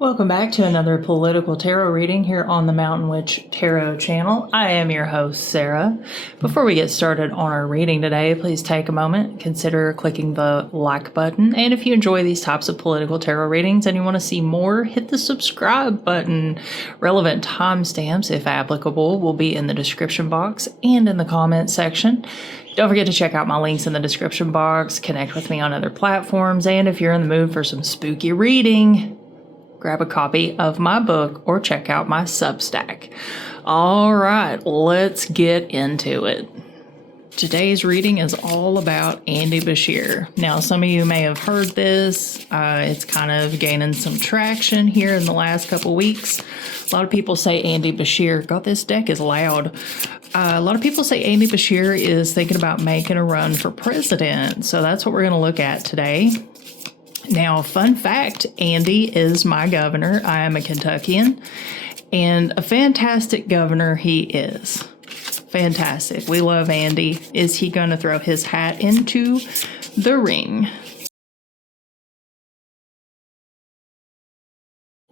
Welcome back to another political tarot reading here on the Mountain Witch Tarot channel. I am your host, Sarah. Before we get started on our reading today, please take a moment, consider clicking the like button. And if you enjoy these types of political tarot readings and you want to see more, hit the subscribe button. Relevant timestamps, if applicable, will be in the description box and in the comment section. Don't forget to check out my links in the description box, connect with me on other platforms, and if you're in the mood for some spooky reading, grab a copy of my book or check out my Substack. All right, let's get into it. Today's reading is all about Andy Beshear. Now, some of you may have heard this. It's kind of gaining some traction here in the last couple weeks. A lot of people say Andy Beshear. God, this deck is loud. A lot of people say Andy Beshear is thinking about making a run for president. So that's what we're going to look at today. Now, fun fact, Andy is my governor. I am a Kentuckian, and a fantastic governor he is. Fantastic. We love Andy. Is he going to throw his hat into the ring?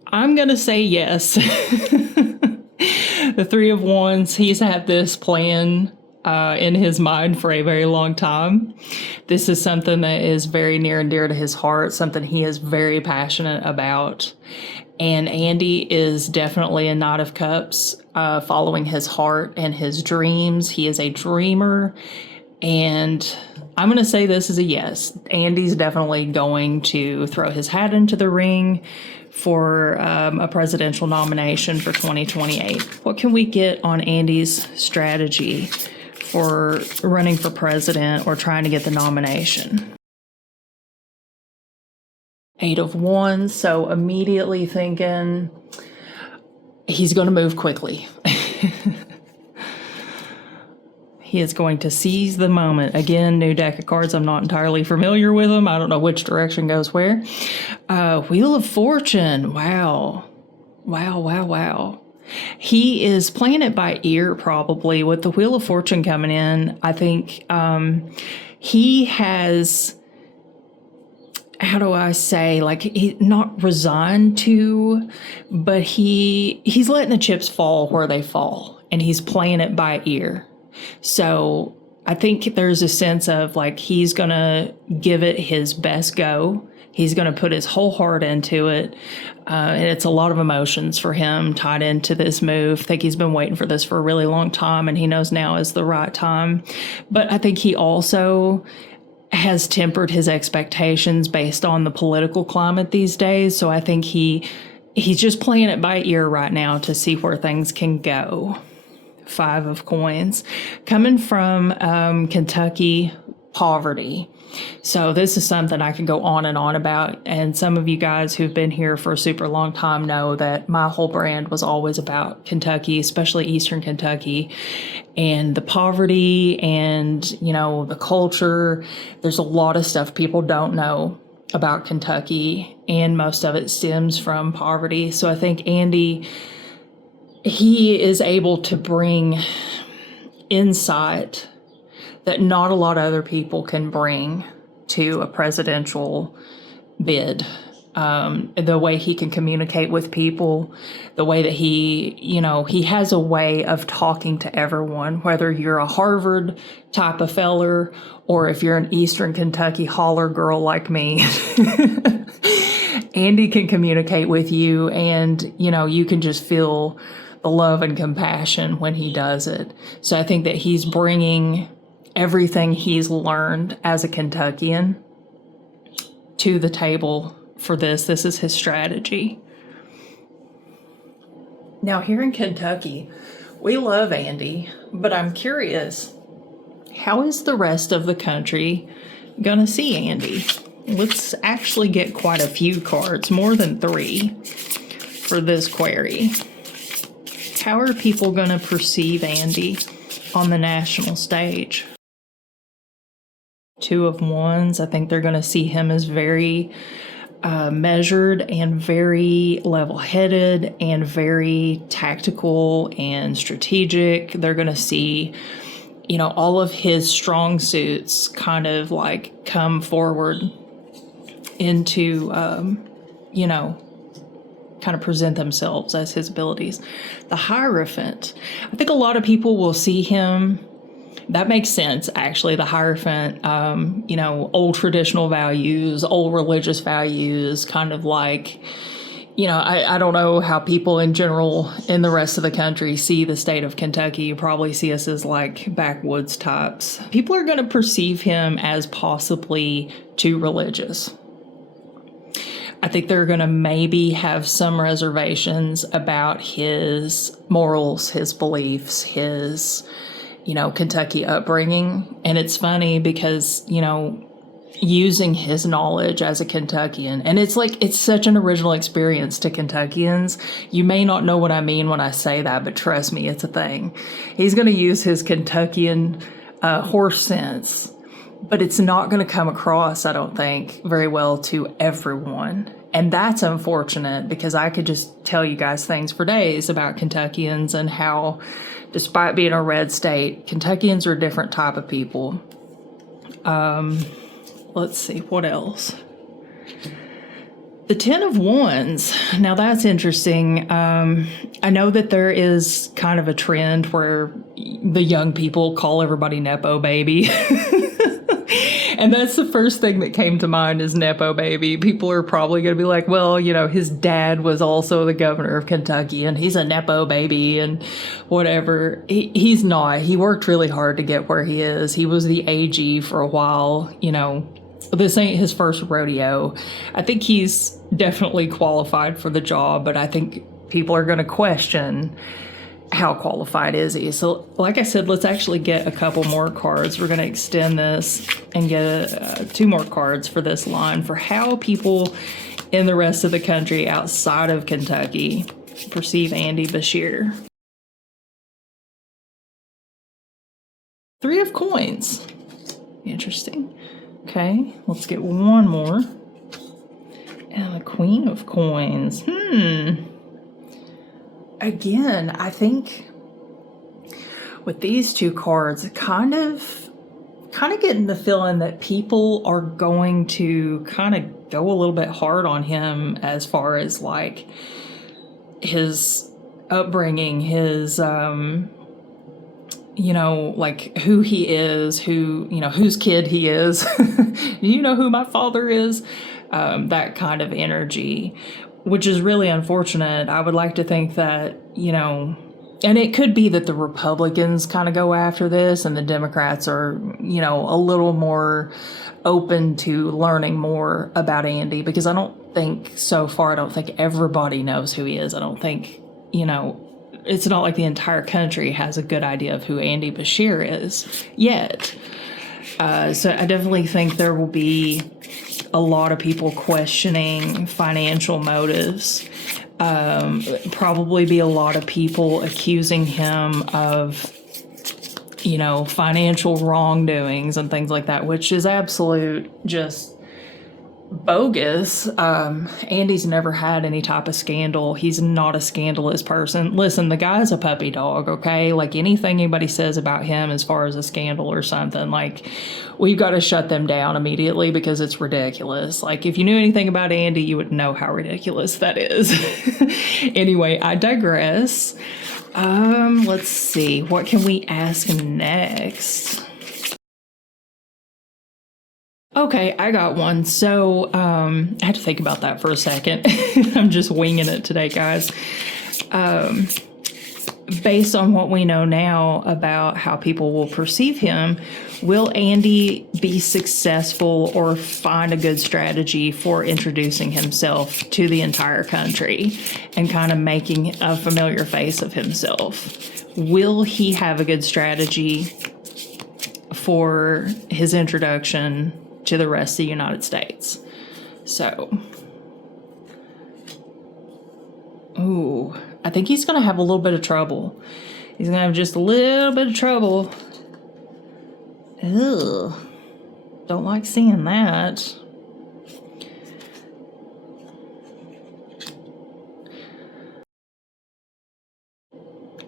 I'm going to say yes. The Three of Wands, he's had this plan in his mind for a very long time. This is something that is very near and dear to his heart, something he is very passionate about. And Andy is definitely a Knight of Cups, following his heart and his dreams. He is a dreamer. And I'm going to say this is a yes. Andy's definitely going to throw his hat into the ring for a presidential nomination for 2028. What can we get on Andy's strategy for running for president or trying to get the nomination? Eight of Wands, so immediately thinking he's going to move quickly. He is going to seize the moment. Again, new deck of cards. I'm not entirely familiar with them. I don't know which direction goes where. Wheel of Fortune. Wow. Wow. He is playing it by ear, probably. With the Wheel of Fortune coming in, I think he has, how do I say, like, he not resigned to, but he's letting the chips fall where they fall, and he's playing it by ear. So I think there's a sense of, like, he's going to give it his best go. He's going to put his whole heart into it. And it's a lot of emotions for him tied into this move. I think he's been waiting for this for a really long time, and he knows now is the right time. But I think he also has tempered his expectations based on the political climate these days. So I think he's just playing it by ear right now to see where things can go. Five of Coins. Coming from Kentucky, poverty. So this is something I can go on and on about, and some of you guys who've been here for a super long time know that my whole brand was always about Kentucky, especially Eastern Kentucky, and the poverty and, you know, the culture. There's a lot of stuff people don't know about Kentucky, and most of it stems from poverty. So I think Andy, he is able to bring insight that not a lot of other people can bring to a presidential bid. The way he can communicate with people, the way that he has a way of talking to everyone, whether you're a Harvard type of feller or if you're an Eastern Kentucky holler girl like me. Andy can communicate with you, and, you can just feel the love and compassion when he does it. So I think that he's bringing everything he's learned as a Kentuckian to the table for this. This is his strategy. Now, here in Kentucky, we love Andy, but I'm curious, how is the rest of the country gonna see Andy? Let's actually get quite a few cards, more than 3, for this query. How are people gonna perceive Andy on the national stage? Two of Wands. I think they're going to see him as very measured and very level-headed and very tactical and strategic. They're going to see, all of his strong suits kind of like come forward into, kind kind of present themselves as his abilities. The Hierophant. I think a lot of people will see him. That makes sense, actually. The Hierophant, old traditional values, old religious values, kind of like, I don't know how people in general in the rest of the country see the state of Kentucky. You probably see us as like backwoods types. People are going to perceive him as possibly too religious. I think they're going to maybe have some reservations about his morals, his beliefs, his Kentucky upbringing. And it's funny because, using his knowledge as a Kentuckian, and it's such an original experience to Kentuckians. You may not know what I mean when I say that, but trust me, it's a thing. He's going to use his Kentuckian horse sense, but it's not going to come across, I don't think, very well to everyone. And that's unfortunate, because I could just tell you guys things for days about Kentuckians and how, despite being a red state, Kentuckians are a different type of people. Let's see, what else? The 10 of Wands. Now that's interesting. I know that there is kind of a trend where the young people call everybody Nepo baby. And that's the first thing that came to mind is Nepo baby. People are probably going to be like, well, his dad was also the governor of Kentucky and he's a Nepo baby and whatever. He's not. He worked really hard to get where he is. He was the AG for a while. This ain't his first rodeo. I think he's definitely qualified for the job, but I think people are going to question how qualified is he. So like I said, let's actually get a couple more cards. We're going to extend this and get 2 more cards for this line for how people in the rest of the country outside of Kentucky perceive Andy Beshear. 3 of Coins. Interesting. Okay, let's get one more. And the Queen of Coins. Again, I think with these 2 cards, kind of getting the feeling that people are going to kind of go a little bit hard on him as far as like his upbringing, his like who he is, whose kid he is. You know who my father is? That kind of energy, which is really unfortunate. I would like to think that, and it could be that the Republicans kind of go after this and the Democrats are, a little more open to learning more about Andy, because I don't think everybody knows who he is. I don't think, it's not like the entire country has a good idea of who Andy Beshear is yet. So I definitely think there will be a lot of people questioning financial motives. Probably be a lot of people accusing him of, financial wrongdoings and things like that, which is absolute just bogus. Andy's never had any type of scandal. He's not a scandalous person. Listen, the guy's a puppy dog, okay? Like anything anybody says about him as far as a scandal or something, like we've got to shut them down immediately because it's ridiculous. Like if you knew anything about Andy, you would know how ridiculous that is. Anyway, I digress. Let's see. What can we ask next? Okay, I got one. So I had to think about that for a second. I'm just winging it today, guys. Based on what we know now about how people will perceive him, will Andy be successful or find a good strategy for introducing himself to the entire country and kind of making a familiar face of himself? Will he have a good strategy for his introduction to the rest of the United States? So, I think he's going to have a little bit of trouble. He's going to have just a little bit of trouble. Ugh. Don't like seeing that.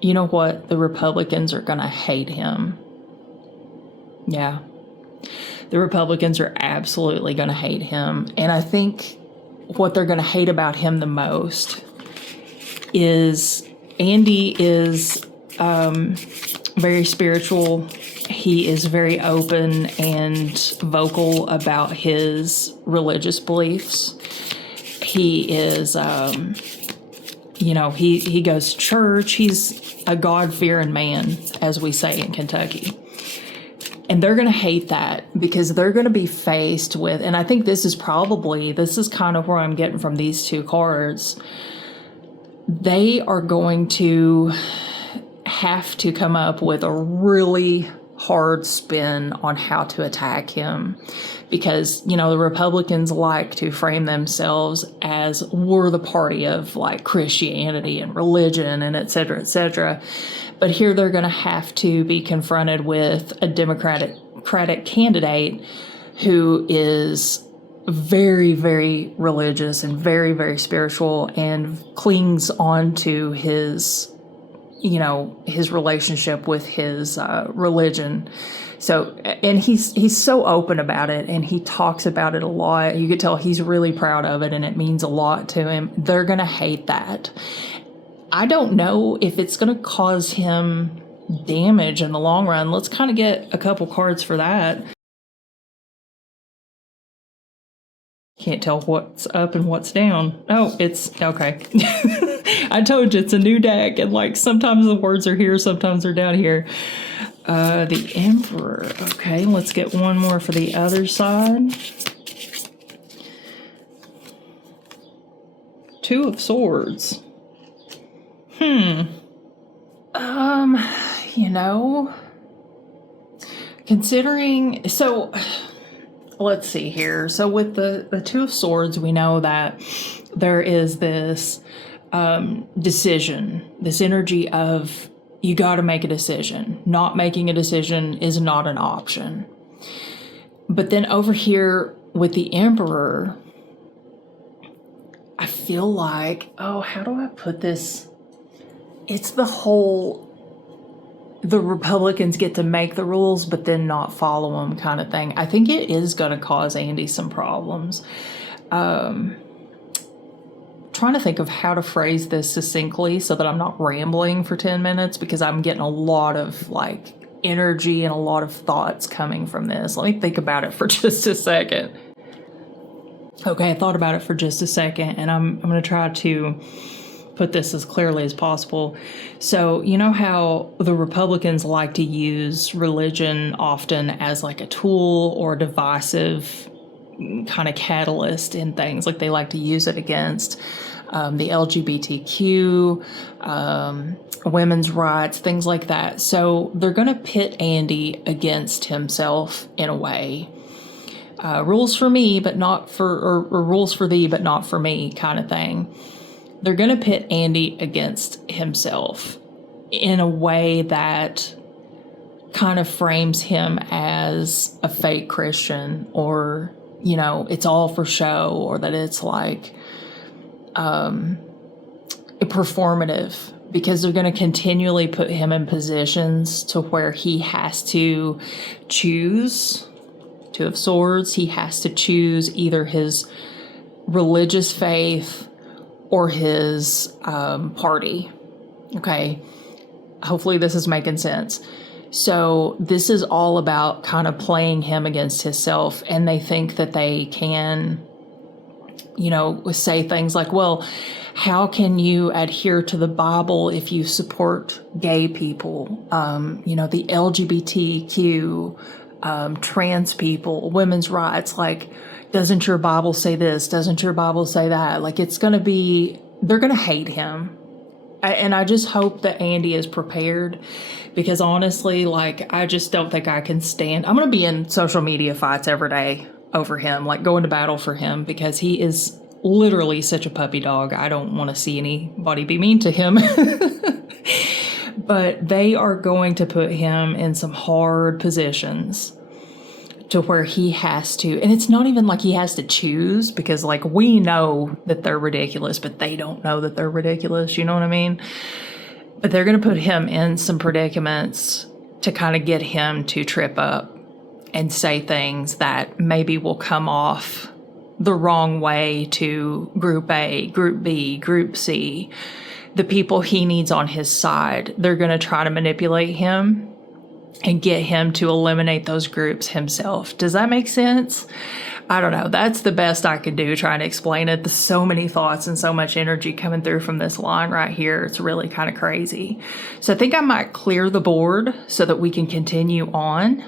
You know what? The Republicans are going to hate him. Yeah. The Republicans are absolutely going to hate him. And I think what they're going to hate about him the most is Andy is very spiritual. He is very open and vocal about his religious beliefs. He is, he goes to church. He's a God-fearing man, as we say in Kentucky. And they're going to hate that because they're going to be faced with, and I think this is kind of where I'm getting from these two cards. They are going to have to come up with a really hard spin on how to attack him because, the Republicans like to frame themselves as we're the party of like Christianity and religion and et cetera, et cetera. But here they're going to have to be confronted with a Democratic candidate who is very, very religious and very, very spiritual and clings on to his relationship with his religion. So, and he's so open about it and he talks about it a lot. You could tell he's really proud of it and it means a lot to him. They're going to hate that. I don't know if it's going to cause him damage in the long run. Let's kind of get a couple cards for that. Can't tell what's up and what's down. Oh, it's okay. I told you it's a new deck, and like sometimes the words are here, sometimes they're down here. The Emperor. Okay, let's get one more for the other side. Two of Swords. Considering, so let's see here. So with the Two of Swords, we know that there is this decision, this energy of you got to make a decision. Not making a decision is not an option. But then over here with the Emperor, I feel like, how do I put this? It's the Republicans get to make the rules, but then not follow them kind of thing. I think it is going to cause Andy some problems. Trying to think of how to phrase this succinctly so that I'm not rambling for 10 minutes because I'm getting a lot of like energy and a lot of thoughts coming from this. Let me think about it for just a second. Okay, I thought about it for just a second and I'm going to try to put this as clearly as possible. So, you know how the Republicans like to use religion often as like a tool or divisive kind of catalyst in things. Like they like to use it against the LGBTQ, women's rights, things like that. So they're going to pit Andy against himself in a way. Rules for me, but not for, or rules for thee, but not for me kind of thing. They're going to pit Andy against himself in a way that kind of frames him as a fake Christian or, it's all for show or that it's like performative because they're going to continually put him in positions to where he has to choose. Two of Swords, he has to choose either his religious faith or his party. Okay, hopefully this is making sense. So this is all about kind of playing him against himself, and they think that they can, say things like, well, how can you adhere to the Bible if you support gay people, the LGBTQ, trans people, women's rights, like, doesn't your Bible say this? Doesn't your Bible say that? Like, they're going to hate him. And I just hope that Andy is prepared because honestly, like, I just don't think I can stand. I'm going to be in social media fights every day over him, like going to battle for him because he is literally such a puppy dog. I don't want to see anybody be mean to him. But they are going to put him in some hard positions to where he has to, and it's not even like he has to choose because like we know that they're ridiculous, but they don't know that they're ridiculous. You know what I mean? But they're going to put him in some predicaments to kind of get him to trip up and say things that maybe will come off the wrong way to Group A, Group B, Group C. the people he needs on his side. They're going to try to manipulate him and get him to eliminate those groups himself. Does that make sense? I don't know. That's the best I could do trying to explain it. There's so many thoughts and so much energy coming through from this line right here. It's really kind of crazy. So I think I might clear the board so that we can continue on,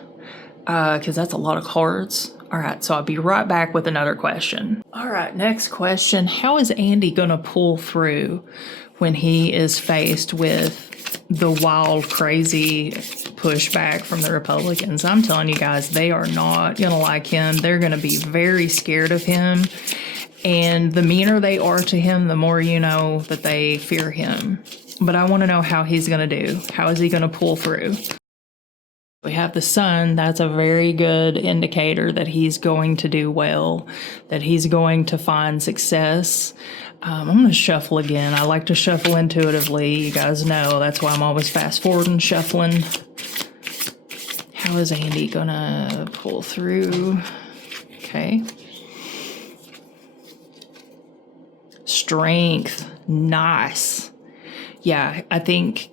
because that's a lot of cards. All right, so I'll be right back with another question. All right, next question. How is Andy going to pull through when he is faced with the wild, crazy pushback from the Republicans? I'm telling you guys, they are not going to like him. They're going to be very scared of him. And the meaner they are to him, the more you know that they fear him. But I want to know how he's going to do. How is he going to pull through? We have the sun. That's a very good indicator that he's going to do well, that he's going to find success. I'm going to shuffle again. I like to shuffle intuitively. You guys know that's why I'm always fast forwarding, shuffling. How is Andy going to pull through? Okay. Strength. Nice. Yeah, I think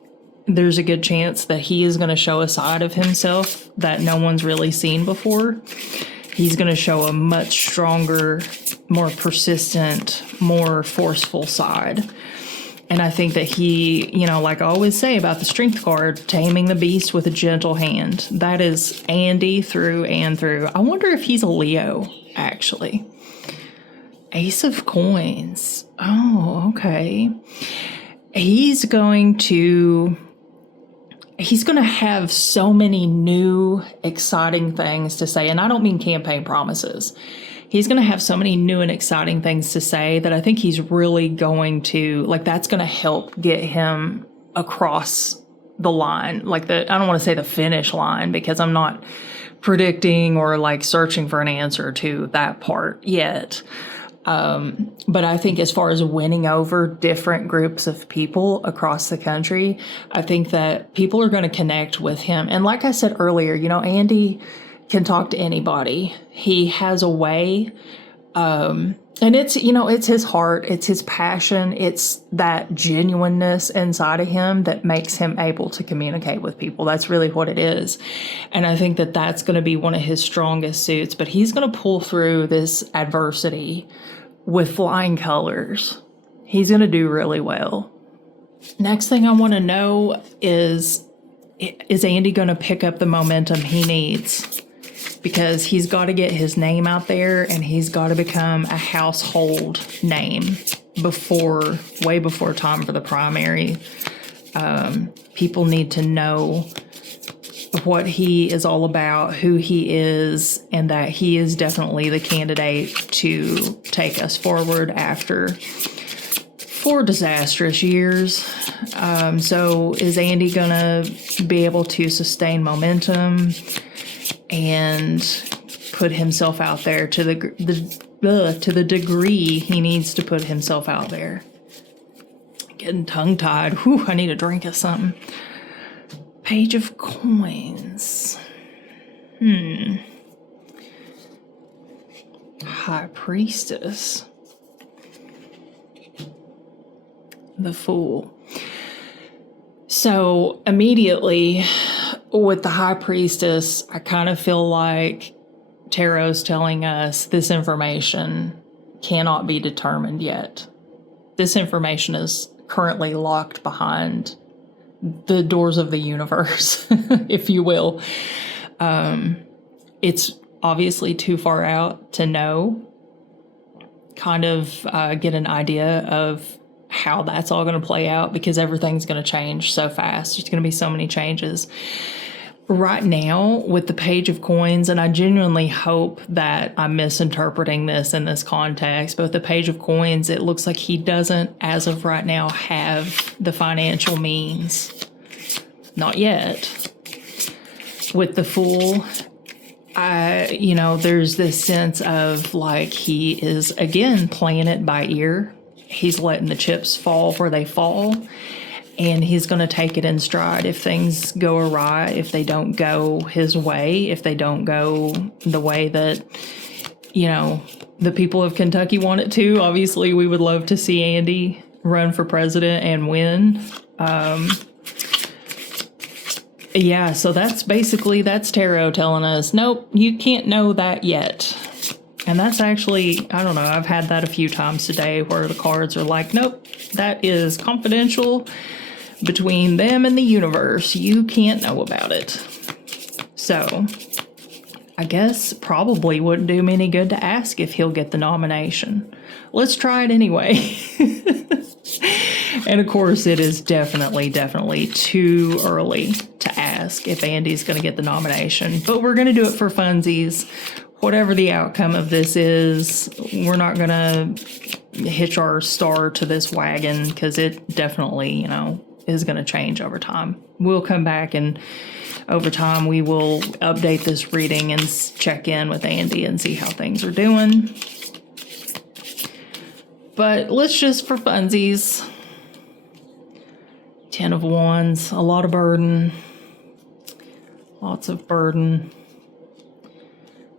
there's a good chance that he is going to show a side of himself that no one's really seen before. He's going to show a much stronger, more persistent, more forceful side. And I think that he, you know, like I always say about the strength card, taming the beast with a gentle hand. That is Andy through and through. I wonder if he's a Leo, actually. Ace of Coins. Oh, okay. He's going to have so many new, exciting things to say. And I don't mean campaign promises. He's going to have so many new and exciting things to say that I think he's really going to, like, that's going to help get him across the line. Like, I don't want to say the finish line, because I'm not predicting or like searching for an answer to that part yet. But I think as far as winning over different groups of people across the country, I think that people are going to connect with him. And like I said earlier, you know, Andy can talk to anybody. He has a way, and it's, you know, it's his heart, it's his passion, it's that genuineness inside of him that makes him able to communicate with people. That's really what it is. And I think that that's going to be one of his strongest suits, but he's going to pull through this adversity with flying colors. He's going to do really well. Next thing I want to know is Andy going to pick up the momentum he needs? Because he's got to get his name out there, and he's got to become a household name way before time for the primary. People need to know what he is all about, who he is, and that he is definitely the candidate to take us forward after 4 disastrous years. So is Andy gonna be able to sustain momentum and put himself out there to the degree he needs to put himself out there? Getting tongue-tied. Whew, I need a drink of something. Page of Coins. High Priestess. The Fool. So immediately with the High Priestess, I kind of feel like Tarot's telling us this information cannot be determined yet. This information is currently locked behind the doors of the universe, if you will. It's obviously too far out to know, kind of get an idea of how that's all going to play out, because everything's going to change so fast. There's going to be so many changes. Right now, with the Page of Coins, and I genuinely hope that I'm misinterpreting this in this context, but with the Page of Coins, it looks like he doesn't, as of right now, have the financial means. Not yet. With the Fool, there's this sense of like he is, again, playing it by ear. He's letting the chips fall where they fall. And he's going to take it in stride. If things go awry, if they don't go his way, if they don't go the way that, the people of Kentucky want it to, obviously we would love to see Andy run for president and win. Yeah, so that's tarot telling us, nope, you can't know that yet. And that's actually, I don't know, I've had that a few times today where the cards are like, nope, that is confidential between them and the universe. You can't know about it. So I guess probably wouldn't do me any good to ask if he'll get the nomination. Let's try it anyway. And of course, it is definitely too early to ask if Andy's going to get the nomination. But we're going to do it for funsies. Whatever the outcome of this is, we're not going to hitch our star to this wagon because it definitely, you know, is going to change over time. We'll come back and over time we will update this reading and check in with Andy and see how things are doing. But let's just for funsies. 10 of Wands, a lot of burden. Lots of burden.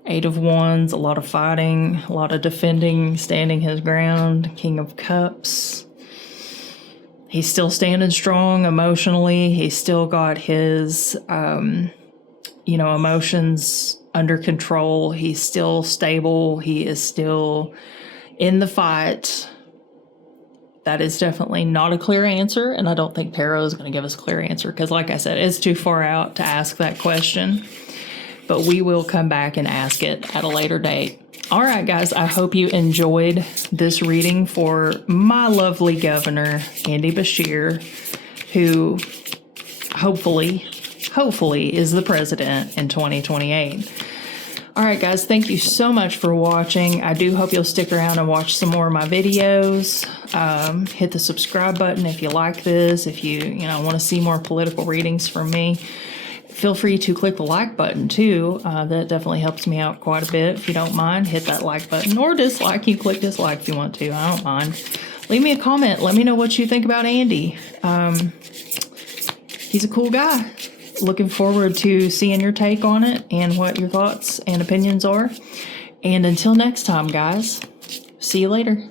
8 of Wands, a lot of fighting, a lot of defending, standing his ground. King of Cups. He's still standing strong emotionally. He's still got his, emotions under control. He's still stable. He is still in the fight. That is definitely not a clear answer, and I don't think tarot is going to give us a clear answer because, like I said, it's too far out to ask that question. But we will come back and ask it at a later date. All right, guys, I hope you enjoyed this reading for my lovely governor, Andy Beshear, who hopefully is the president in 2028. All right, guys, thank you so much for watching. I do hope you'll stick around and watch some more of my videos. Hit the subscribe button if you like this. If you want to see more political readings from me. Feel free to click the like button too. That definitely helps me out quite a bit. If you don't mind, hit that like button or dislike. You click dislike if you want to. I don't mind. Leave me a comment. Let me know what you think about Andy. He's a cool guy. Looking forward to seeing your take on it and what your thoughts and opinions are. And until next time, guys, see you later.